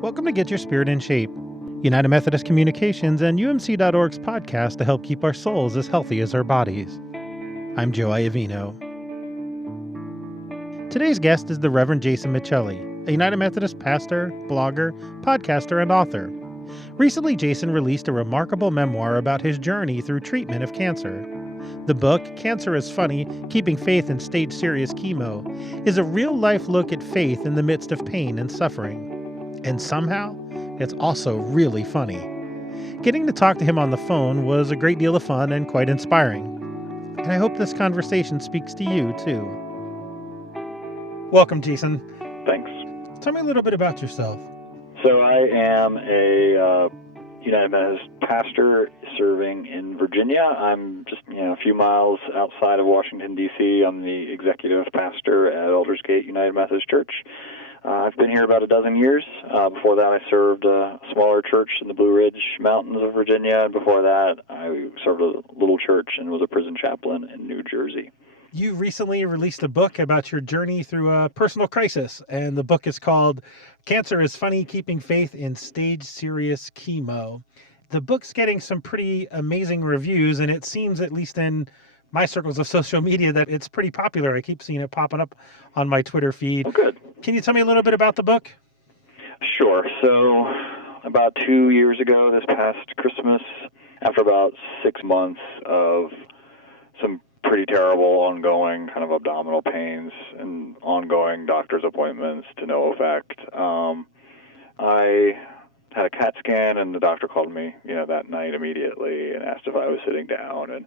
Welcome to Get Your Spirit in Shape, United Methodist Communications and UMC.org's podcast to help keep our souls as healthy as our bodies. I'm Joe Iovino. Today's guest is the Reverend Jason Micheli, a United Methodist pastor, blogger, podcaster, and author. Recently, Jason released a remarkable memoir about his journey through treatment of cancer. The book, Cancer is Funny, Keeping Faith in Stage-Serious Chemo, is a real-life look at faith in the midst of pain and suffering. And somehow, it's also really funny. Getting to talk to him on the phone was a great deal of fun and quite inspiring. And I hope this conversation speaks to you, too. Welcome, Jason. Thanks. Tell me a little bit about yourself. So I am a United Methodist pastor serving in Virginia. I'm just a few miles outside of Washington, D.C. I'm the executive pastor at Aldersgate United Methodist Church. I've been here about a dozen years. Before that, I served a smaller church in the Blue Ridge Mountains of Virginia. And before that, I served a little church and was a prison chaplain in New Jersey. You recently released a book about your journey through a personal crisis, and the book is called Cancer is Funny, Keeping Faith in Stage-Serious Chemo. The book's getting some pretty amazing reviews, and it seems, at least in my circles of social media, that it's pretty popular. I keep seeing it popping up on my Twitter feed. Oh, good. Can you tell me a little bit about the book? Sure. So about 2 years ago, this past Christmas, after about 6 months of some pretty terrible ongoing kind of abdominal pains and ongoing doctor's appointments to no effect, I had a CAT scan, and the doctor called me, that night immediately and asked if I was sitting down, and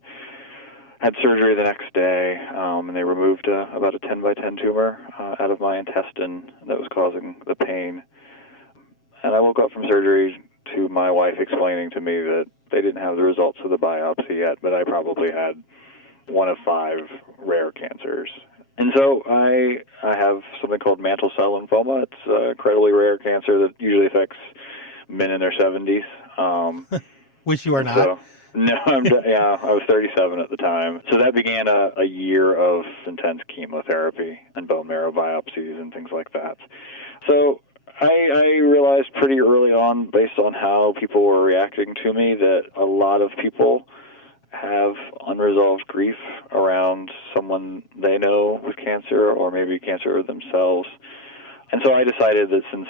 had surgery the next day, and they removed about a 10 by 10 tumor out of my intestine that was causing the pain. And I woke up from surgery to my wife explaining to me that they didn't have the results of the biopsy yet, but I probably had one of 5 rare cancers. And so I have something called mantle cell lymphoma. It's an incredibly rare cancer that usually affects men in their 70s. Which you are not. So, no, I was 37 at the time. So that began a year of intense chemotherapy and bone marrow biopsies and things like that. So I realized pretty early on, based on how people were reacting to me, that a lot of people have unresolved grief around someone they know with cancer, or maybe cancer themselves. And so I decided that since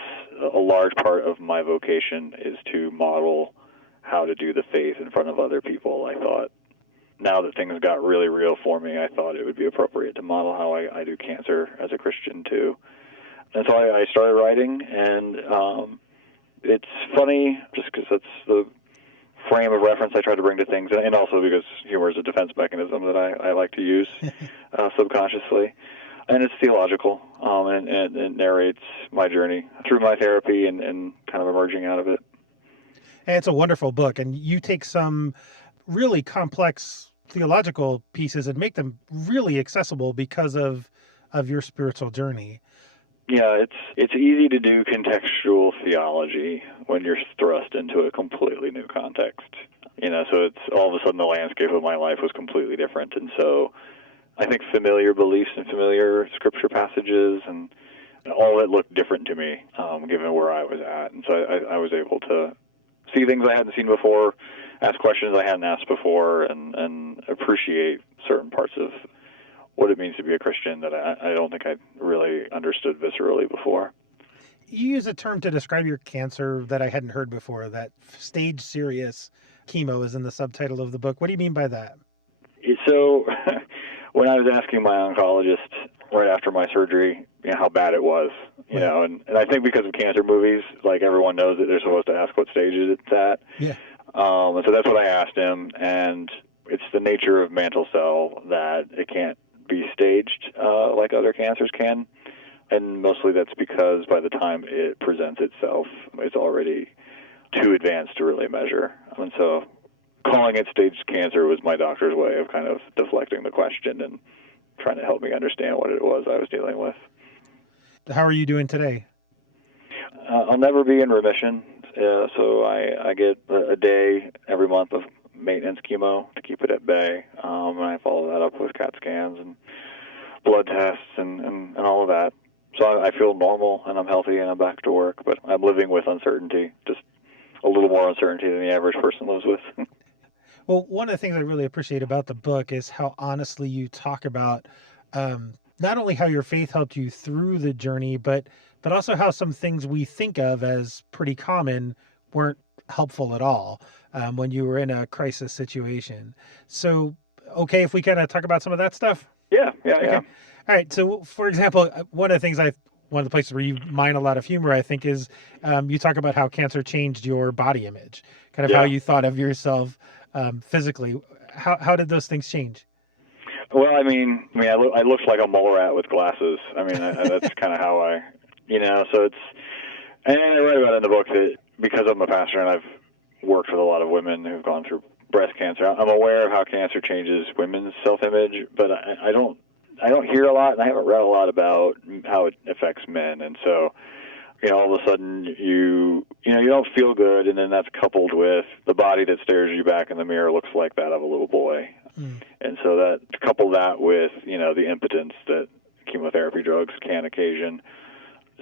a large part of my vocation is to model how to do the faith in front of other people, I thought, now that things got really real for me, I thought it would be appropriate to model how I do cancer as a Christian too. And so I started writing, and it's funny just because that's the frame of reference I try to bring to things, and also because humor is a defense mechanism that I like to use subconsciously. And it's theological, and it narrates my journey through my therapy and kind of emerging out of it. And it's a wonderful book, and you take some really complex theological pieces and make them really accessible because of your spiritual journey. Yeah, it's easy to do contextual theology when you're thrust into a completely new context. So it's all of a sudden the landscape of my life was completely different. And so I think familiar beliefs and familiar scripture passages and all of it looked different to me, given where I was at. And so I was able to see things I hadn't seen before, ask questions I hadn't asked before, and appreciate certain parts of what it means to be a Christian that I don't think I really understood viscerally before. You use a term to describe your cancer that I hadn't heard before, that stage-serious chemo is in the subtitle of the book. What do you mean by that? So when I was asking my oncologist right after my surgery, how bad it was, and I think because of cancer movies, like everyone knows that they're supposed to ask what stage it's at. Yeah. And so that's what I asked him, and it's the nature of mantle cell that it can't be staged like other cancers can, and mostly that's because by the time it presents itself, it's already too advanced to really measure. And so calling it staged cancer was my doctor's way of kind of deflecting the question and trying to help me understand what it was I was dealing with. How are you doing today? I'll never be in remission, so I get a day every month of maintenance chemo to keep it at bay, and I follow that up with CAT scans and blood tests and all of that. So I feel normal and I'm healthy and I'm back to work, but I'm living with uncertainty, just a little more uncertainty than the average person lives with. Well, one of the things I really appreciate about the book is how honestly you talk about not only how your faith helped you through the journey, but also how some things we think of as pretty common weren't helpful at all when you were in a crisis situation. So, okay, if we kind of talk about some of that stuff. Yeah. Okay. All right. So, for example, one of the places where you mine a lot of humor, I think, is you talk about how cancer changed your body image, kind of how Yeah. you thought of yourself physically. How did those things change? Well, I looked like a mole rat with glasses. That's kind of how so it's, and I write about it in the book that because I'm a pastor and I've worked with a lot of women who've gone through breast cancer, I'm aware of how cancer changes women's self-image, but I don't hear a lot, and I haven't read a lot about how it affects men. And so, all of a sudden you don't feel good, and then that's coupled with the body that stares you back in the mirror looks like that of a little boy. And so that couple that with, the impotence that chemotherapy drugs can occasion.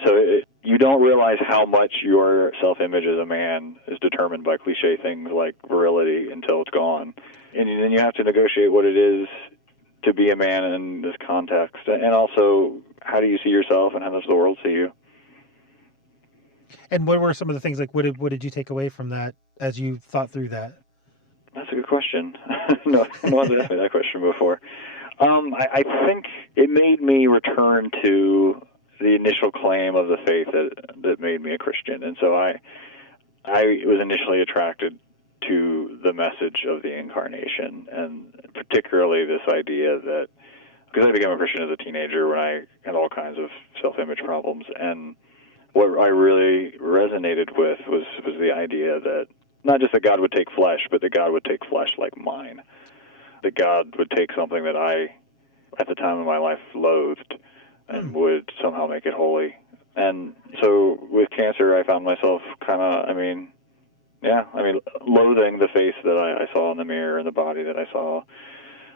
So you don't realize how much your self-image as a man is determined by cliche things like virility until it's gone. And then you have to negotiate what it is to be a man in this context. And also, how do you see yourself and how does the world see you? And what were some of the things, like, what did you take away from that as you thought through that? That's a good question. No one's asked me that question before. I think it made me return to the initial claim of the faith that made me a Christian. And so I was initially attracted to the message of the incarnation, and particularly this idea that, because I became a Christian as a teenager when I had all kinds of self-image problems, and what I really resonated with was the idea that not just that God would take flesh, but that God would take flesh like mine. That God would take something that I, at the time of my life, loathed and would somehow make it holy. And so with cancer, I found myself kind of, loathing the face that I saw in the mirror and the body that I saw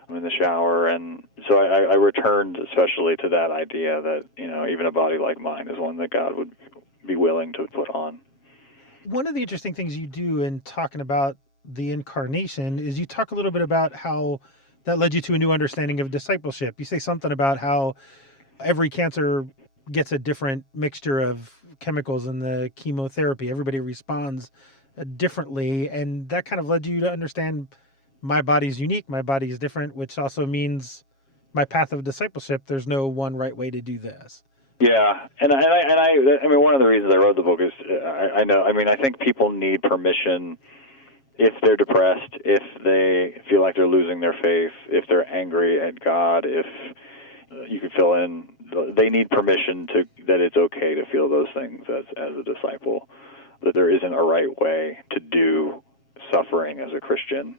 in the shower. And so I returned especially to that idea that, even a body like mine is one that God would be willing to put on. One of the interesting things you do in talking about the incarnation is you talk a little bit about how that led you to a new understanding of discipleship. You say something about how every cancer gets a different mixture of chemicals in the chemotherapy. Everybody responds differently. And that kind of led you to understand my body's unique, my body is different, which also means my path of discipleship, there's no one right way to do this. Yeah, and one of the reasons I wrote the book is I think people need permission if they're depressed, if they feel like they're losing their faith, if they're angry at God, if you could fill in, they need permission that it's okay to feel those things as a disciple, that there isn't a right way to do suffering as a Christian.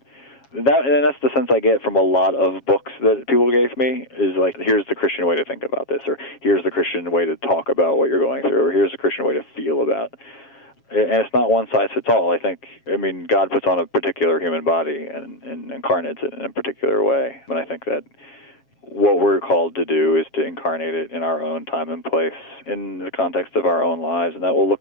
And that's the sense I get from a lot of books that people gave me, is like, here's the Christian way to think about this, or here's the Christian way to talk about what you're going through, or here's the Christian way to feel about it. And it's not one size fits all. God puts on a particular human body and incarnates it in a particular way. And I think that what we're called to do is to incarnate it in our own time and place, in the context of our own lives, and that will look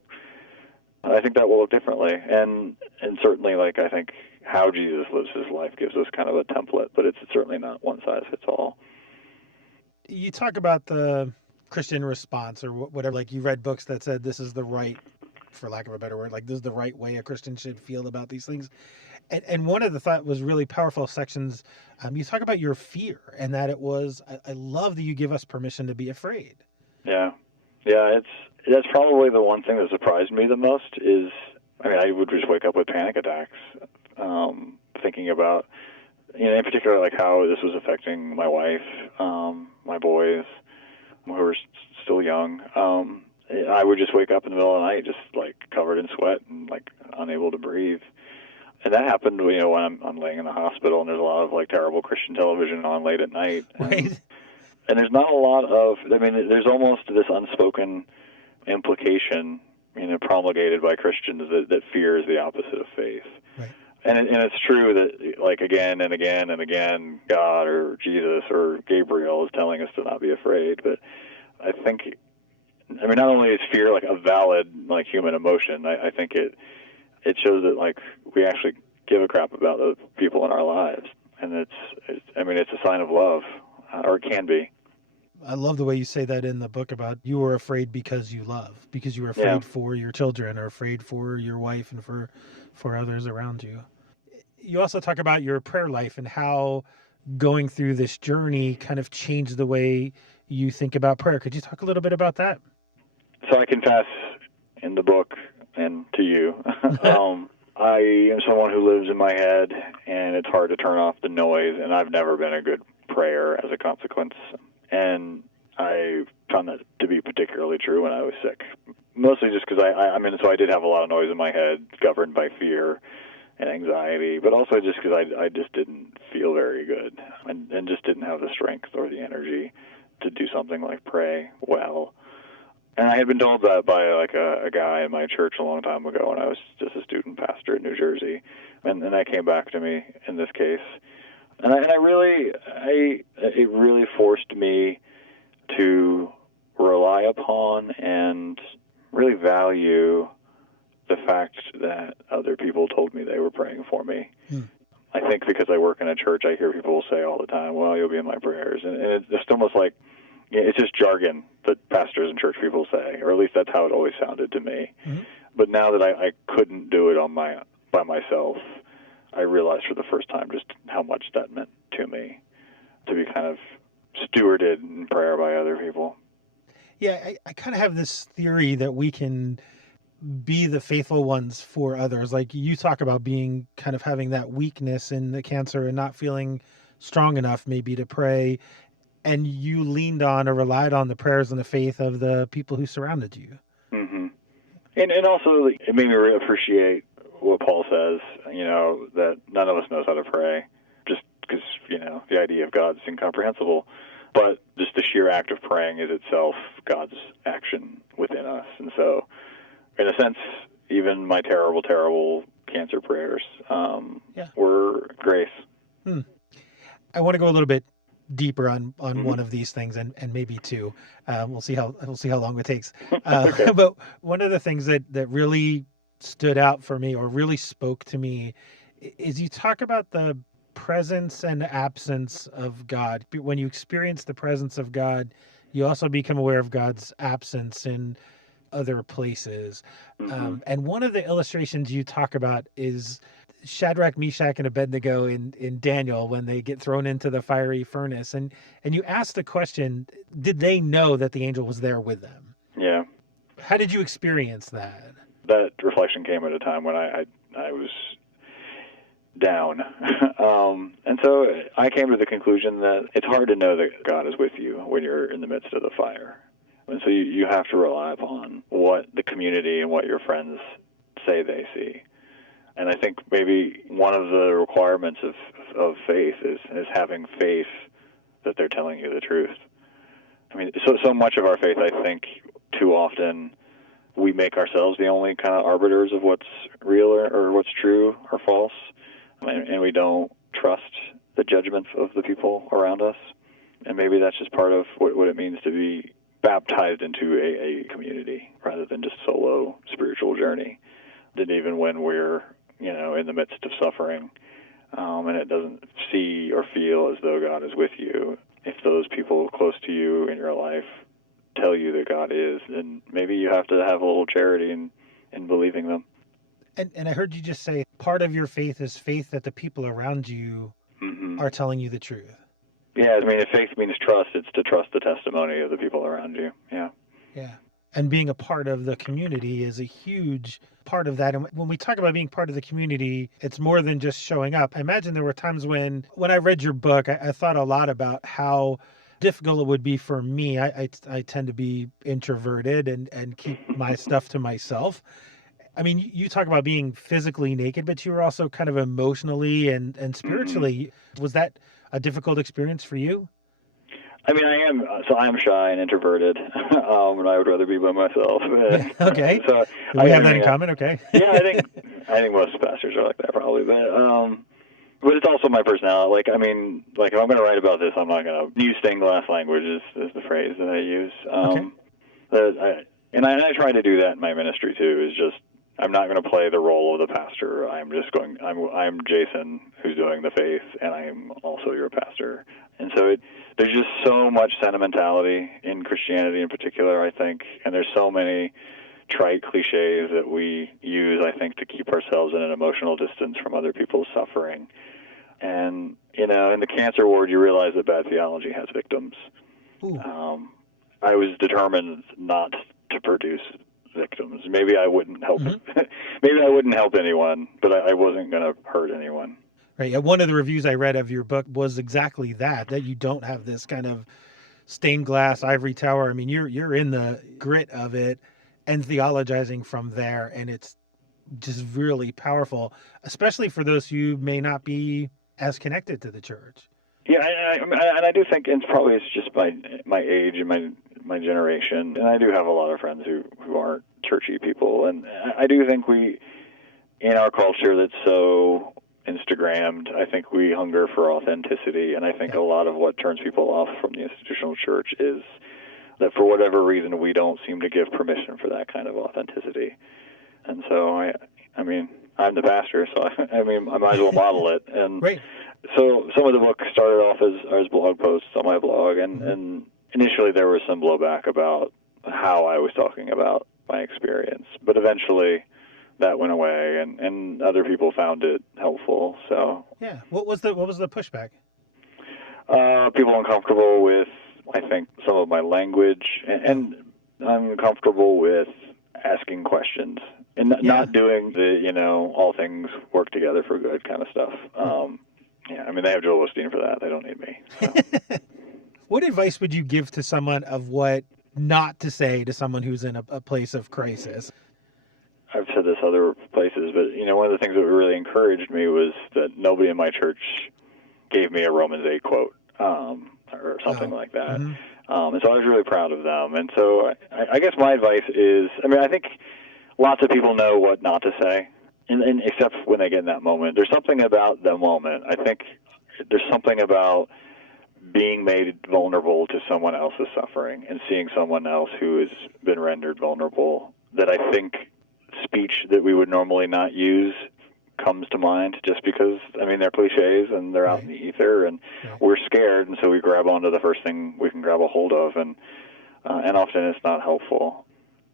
differently. And certainly, I think how Jesus lives his life gives us kind of a template, but it's certainly not one size fits all. You talk about the Christian response or whatever, like you read books that said this is the right, for lack of a better word, like this is the right way a Christian should feel about these things. And one of the thought was really powerful sections. You talk about your fear and that it was, I love that you give us permission to be afraid. Yeah. That's probably the one thing that surprised me the most is, I would just wake up with panic attacks, thinking about, in particular, like how this was affecting my wife, my boys, who were still young. I would just wake up in the middle of the night, just covered in sweat and unable to breathe. And that happened, when I'm laying in the hospital and there's a lot of terrible Christian television on late at night. Right. And there's not a lot of, there's almost this unspoken implication, promulgated by Christians that fear is the opposite of faith. Right. And it's true that, again and again and again, God or Jesus or Gabriel is telling us to not be afraid. But I think I mean, not only is fear like a valid like human emotion, I think it shows that like we actually give a crap about the people in our lives, and it's a sign of love, or it can be. I love the way you say that in the book about you were afraid because you love, because you were afraid for your children or afraid for your wife and for others around you. You also talk about your prayer life and how going through this journey kind of changed the way you think about prayer. Could you talk a little bit about that? So I confess in the book and to you, I am someone who lives in my head, and it's hard to turn off the noise, and I've never been a good prayer as a consequence. And I found that to be particularly true when I was sick, mostly just because so I did have a lot of noise in my head governed by fear and anxiety, but also just because I just didn't feel very good and just didn't have the strength or the energy to do something like pray well. And I had been told that by like a guy in my church a long time ago when I was just a student pastor in New Jersey, and that came back to me in this case. And it really forced me to rely upon and really value the fact that other people told me they were praying for me. I think because I work in a church, I hear people say all the time, well, you'll be in my prayers. And it's almost like, it's just jargon that pastors and church people say, or at least that's how it always sounded to me. Mm-hmm. But now that I couldn't do it by myself, I realized for the first time just how much that meant to me, to be kind of stewarded in prayer by other people. Yeah, I kind of have this theory that we can be the faithful ones for others. Like you talk about being kind of having that weakness in the cancer and not feeling strong enough maybe to pray. And you leaned on or relied on the prayers and the faith of the people who surrounded you. Mm-hmm. And also it made me really appreciate what Paul says, that none of us knows how to pray, just because, the idea of God is incomprehensible. But just the sheer act of praying is itself God's action within us. And so, in a sense, even my terrible, terrible cancer prayers were grace. I want to go a little bit deeper on one of these things and maybe two. We'll see how long it takes. Okay. But one of the things that really stood out for me or really spoke to me is you talk about the presence and absence of God. When you experience the presence of God, you also become aware of God's absence in other places. Mm-hmm. And one of the illustrations you talk about is Shadrach, Meshach, and Abednego in Daniel when they get thrown into the fiery furnace. And you ask the question, did they know that the angel was there with them? Yeah. How did you experience that? That reflection came at a time when I was down. And so I came to the conclusion that it's hard to know that God is with you when you're in the midst of the fire. And so you have to rely upon what the community and what your friends say they see. And I think maybe one of the requirements of faith is having faith that they're telling you the truth. I mean, so much of our faith, I think, too often we make ourselves the only kind of arbiters of what's real or what's true or false, and we don't trust the judgments of the people around us. And maybe that's just part of what it means to be baptized into a community rather than just solo spiritual journey. That even when we're in the midst of suffering, and it doesn't see or feel as though God is with you, if those people close to you in your life tell you that God is, then maybe you have to have a little charity in believing them. And I heard you just say part of your faith is faith that the people around you are telling you the truth. Yeah, I mean, if faith means trust, it's to trust the testimony of the people around you. Yeah. Yeah. And being a part of the community is a huge part of that. And when we talk about being part of the community, it's more than just showing up. I imagine there were times when I read your book, I thought a lot about how difficult it would be for me. I tend to be introverted and keep my stuff to myself. I mean, you talk about being physically naked, but you were also kind of emotionally and spiritually. Was that a difficult experience for you? I mean, I am shy and introverted, and I would rather be by myself. Okay. So we have that in common. Okay. Yeah, I think most pastors are like that probably, but it's also my personality. If I'm going to write about this, I'm not going to use stained glass language is the phrase that I use. Okay. And I try to do that in my ministry too, is just, I'm not going to play the role of the pastor. I'm Jason who's doing the faith, and I'm also your pastor. And so there's just so much sentimentality in Christianity in particular, I think, and there's so many trite cliches that we use, I think, to keep ourselves in an emotional distance from other people's suffering. And, in the cancer ward, you realize that bad theology has victims. I was determined not to produce victims. Maybe I wouldn't help. Maybe I wouldn't help anyone, but I wasn't going to hurt anyone. Right. One of the reviews I read of your book was exactly that you don't have this kind of stained glass ivory tower. I mean, you're in the grit of it and theologizing from there, and it's just really powerful, especially for those who may not be as connected to the church. Yeah, and I do think it's just my age and my generation, and I do have a lot of friends who aren't churchy people, and I do think we, in our culture that's so Instagrammed, I think we hunger for authenticity, and I think a lot of what turns people off from the institutional church is that for whatever reason we don't seem to give permission for that kind of authenticity. And so I mean, I'm the pastor, so I might as well model it. And right. So some of the book started off as blog posts on my blog, and initially there was some blowback about how I was talking about my experience, but eventually that went away, and other people found it helpful. So yeah, what was the pushback? People uncomfortable with, I think, some of my language, and I'm uncomfortable with asking questions and not doing the all things work together for good kind of stuff. They have Joel Osteen for that. They don't need me. So. What advice would you give to someone of what not to say to someone who's in a place of crisis? I've said this other places, but one of the things that really encouraged me was that nobody in my church gave me a Romans 8 quote or something like that. And so I was really proud of them. And so I guess my advice is, I think lots of people know what not to say, and except when they get in that moment. There's something about the moment. I think there's something about being made vulnerable to someone else's suffering and seeing someone else who has been rendered vulnerable that I think speech that we would normally not use comes to mind, just because they're cliches and they're out in the ether, and we're scared, and so we grab onto the first thing we can grab a hold of, and often it's not helpful.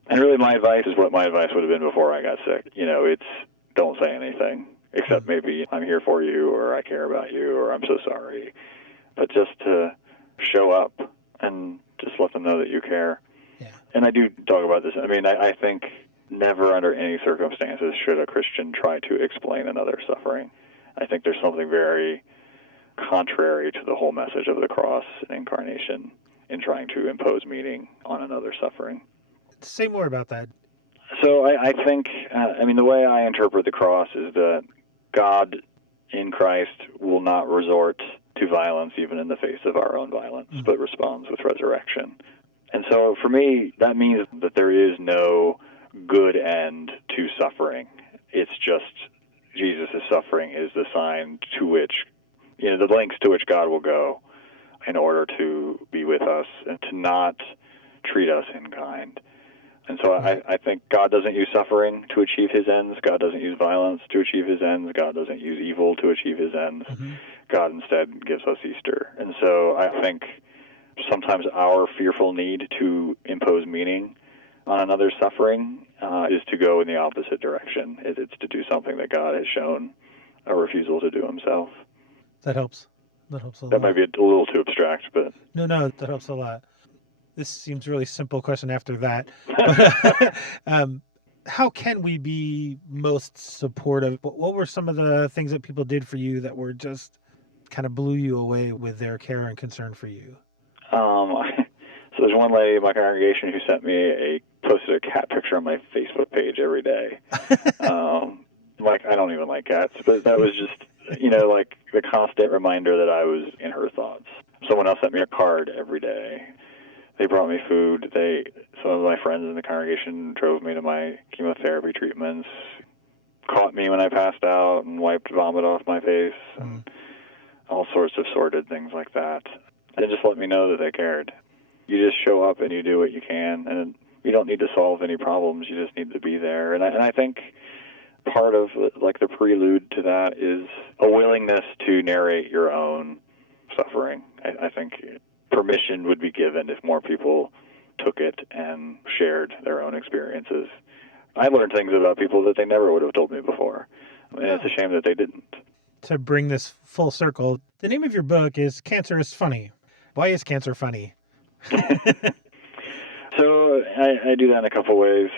And really my advice is what my advice would have been before I got sick. It's don't say anything except maybe I'm here for you, or I care about you, or I'm so sorry. But just to show up and just let them know that you care. Yeah. And I do talk about this. I think never under any circumstances should a Christian try to explain another's suffering. I think there's something very contrary to the whole message of the cross and incarnation in trying to impose meaning on another's suffering. Say more about that. So I think, the way I interpret the cross is that God in Christ will not resort to violence even in the face of our own violence, but responds with resurrection. And so for me, that means that there is no good end to suffering. It's just Jesus' suffering is the sign to which, the lengths to which God will go in order to be with us and to not treat us in kind. And so I think God doesn't use suffering to achieve his ends. God doesn't use violence to achieve his ends. God doesn't use evil to achieve his ends. God instead gives us Easter. And so I think sometimes our fearful need to impose meaning on another's suffering is to go in the opposite direction. It's to do something that God has shown a refusal to do himself. That helps. That helps a lot. That might be a little too abstract, but... No, that helps a lot. This seems a really simple question after that. How can we be most supportive? What were some of the things that people did for you that were just kind of blew you away with their care and concern for you? So there's one lady in my congregation who posted a cat picture on my Facebook page every day. I don't even like cats, but that was just, the constant reminder that I was in her thoughts. Someone else sent me a card every day. They brought me food. Some of my friends in the congregation drove me to my chemotherapy treatments, caught me when I passed out and wiped vomit off my face, and all sorts of sordid things like that. And just let me know that they cared. You just show up and you do what you can, and You don't need to solve any problems. You just need to be there. And I think part of like the prelude to that is a willingness to narrate your own suffering. I think permission would be given if more people took it and shared their own experiences. I learned things about people that they never would have told me before, and it's a shame that they didn't. To bring this full circle, the name of your book is Cancer is Funny. Why is cancer funny? So I do that in a couple ways.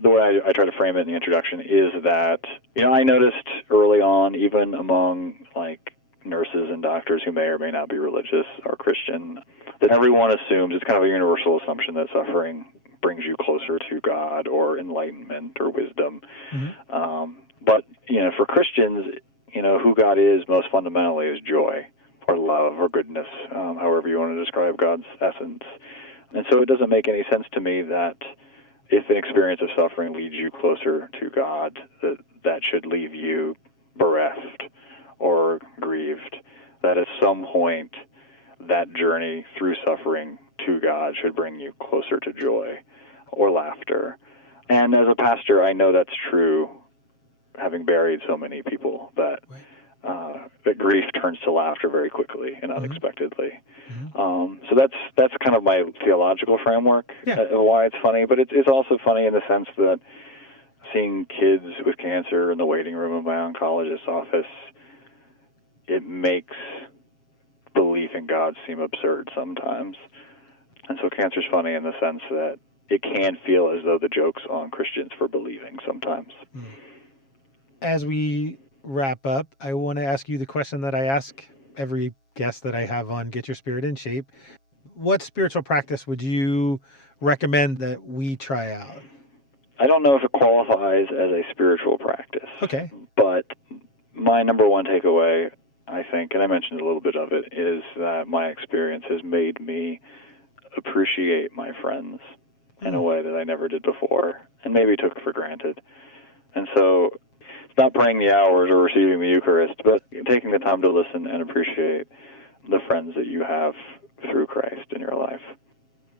The way I try to frame it in the introduction is that, I noticed early on, even among like nurses and doctors who may or may not be religious or Christian, that everyone assumes, it's kind of a universal assumption, that suffering brings you closer to God or enlightenment or wisdom. Mm-hmm. But, for Christians, who God is most fundamentally is joy or love or goodness, however you want to describe God's essence. And so it doesn't make any sense to me that if an experience of suffering leads you closer to God, that should leave you bereft or grieved. That at some point, that journey through suffering to God should bring you closer to joy or laughter. And as a pastor, I know that's true, having buried so many people, that that grief turns to laughter very quickly and unexpectedly. Mm-hmm. So that's kind of my theological framework of why it's funny. But it's also funny in the sense that seeing kids with cancer in the waiting room of my oncologist's office, it makes belief in God seem absurd sometimes. And so cancer's funny in the sense that it can feel as though the joke's on Christians for believing sometimes. As we wrap up, I want to ask you the question that I ask every guest that I have on Get Your Spirit in Shape. What spiritual practice would you recommend that we try out? I don't know if it qualifies as a spiritual practice. Okay. But my number one takeaway, I think, and I mentioned a little bit of it, is that my experience has made me appreciate my friends in a way that I never did before and maybe took for granted. And so it's not praying the hours or receiving the Eucharist, but taking the time to listen and appreciate the friends that you have through Christ in your life.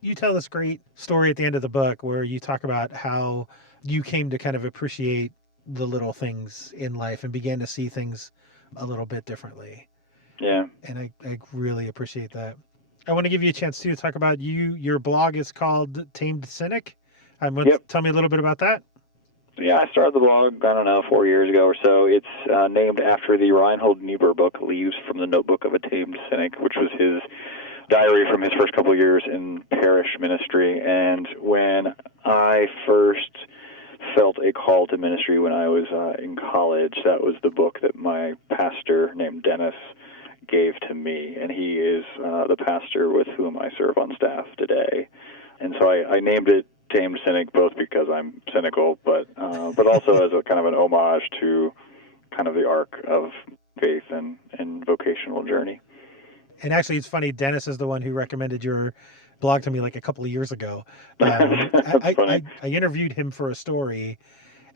You tell this great story at the end of the book where you talk about how you came to kind of appreciate the little things in life and began to see things a little bit differently. Yeah. And I really appreciate that. I want to give you a chance too to talk about you. Your blog is called Tamed Cynic. Tell me a little bit about that. Yeah, I started the blog, 4 years ago or so. It's named after the Reinhold Niebuhr book, Leaves from the Notebook of a Tamed Cynic, which was his diary from his first couple of years in parish ministry. And when I first felt a call to ministry when I was in college, that was the book that my pastor named Dennis gave to me. And he is the pastor with whom I serve on staff today. And so I named it Tamed Cynic, both because I'm cynical, but also as a kind of an homage to kind of the arc of faith and vocational journey. And actually, it's funny, Dennis is the one who recommended your blog to me like a couple of years ago. I interviewed him for a story,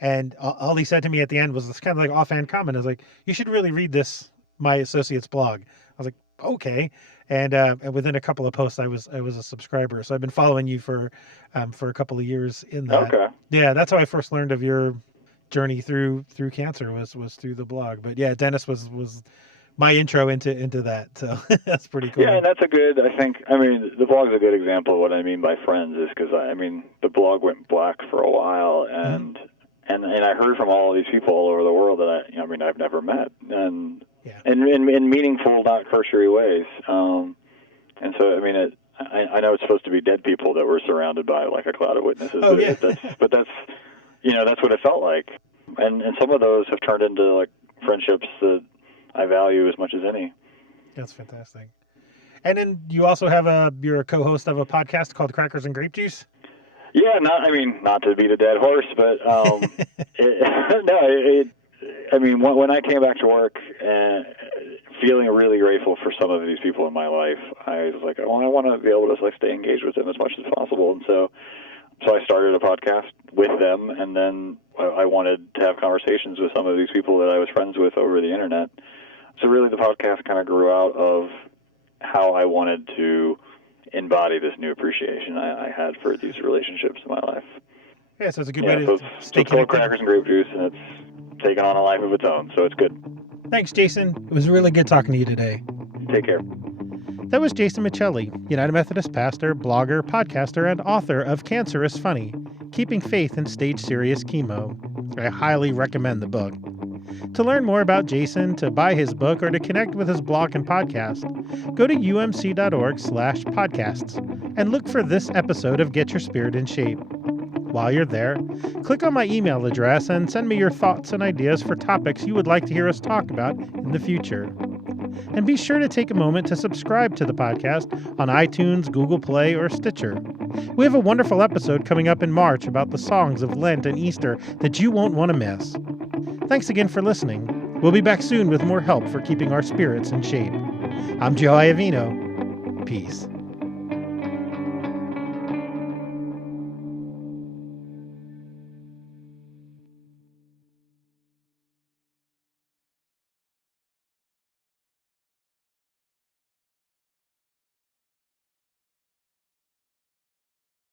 and all he said to me at the end was this kind of like offhand comment. I was like, you should really read this, my associate's blog. I was like, okay. And within a couple of posts, I was a subscriber. So I've been following you for a couple of years in that. Okay. Yeah, that's how I first learned of your journey through cancer was through the blog. But yeah, Dennis was my intro into that. So that's pretty cool. Yeah, and that's the blog's a good example of what I mean by friends, is because the blog went black for a while, and I heard from all of these people all over the world that I've never met, and in meaningful, not cursory ways. And so I know it's supposed to be dead people that were surrounded by like a cloud of witnesses, but that's what it felt like, and some of those have turned into like friendships that I value as much as any. That's fantastic. And then you also have you're a co-host of a podcast called Crackers and Grape Juice. Yeah, not to beat a dead horse, but when I came back to work and feeling really grateful for some of these people in my life, I was like, well, I want to be able to stay engaged with them as much as possible, and so I started a podcast with them, and then I wanted to have conversations with some of these people that I was friends with over the internet. So really the podcast kind of grew out of how I wanted to embody this new appreciation I had for these relationships in my life. Yeah, so it's a good way so to it's stay full of connected. crackers and grape juice, and it's taken on a life of its own, so it's good. Thanks, Jason. It was really good talking to you today. Take care. That was Jason Micheli, United Methodist pastor, blogger, podcaster, and author of Cancer is Funny, Keeping Faith in Stage-Serious Chemo. I highly recommend the book. To learn more about Jason, to buy his book, or to connect with his blog and podcast, go to umc.org/podcasts and look for this episode of Get Your Spirit in Shape. While you're there, click on my email address and send me your thoughts and ideas for topics you would like to hear us talk about in the future. And be sure to take a moment to subscribe to the podcast on iTunes, Google Play, or Stitcher. We have a wonderful episode coming up in March about the songs of Lent and Easter that you won't want to miss. Thanks again for listening. We'll be back soon with more help for keeping our spirits in shape. I'm Joe Iovino. Peace.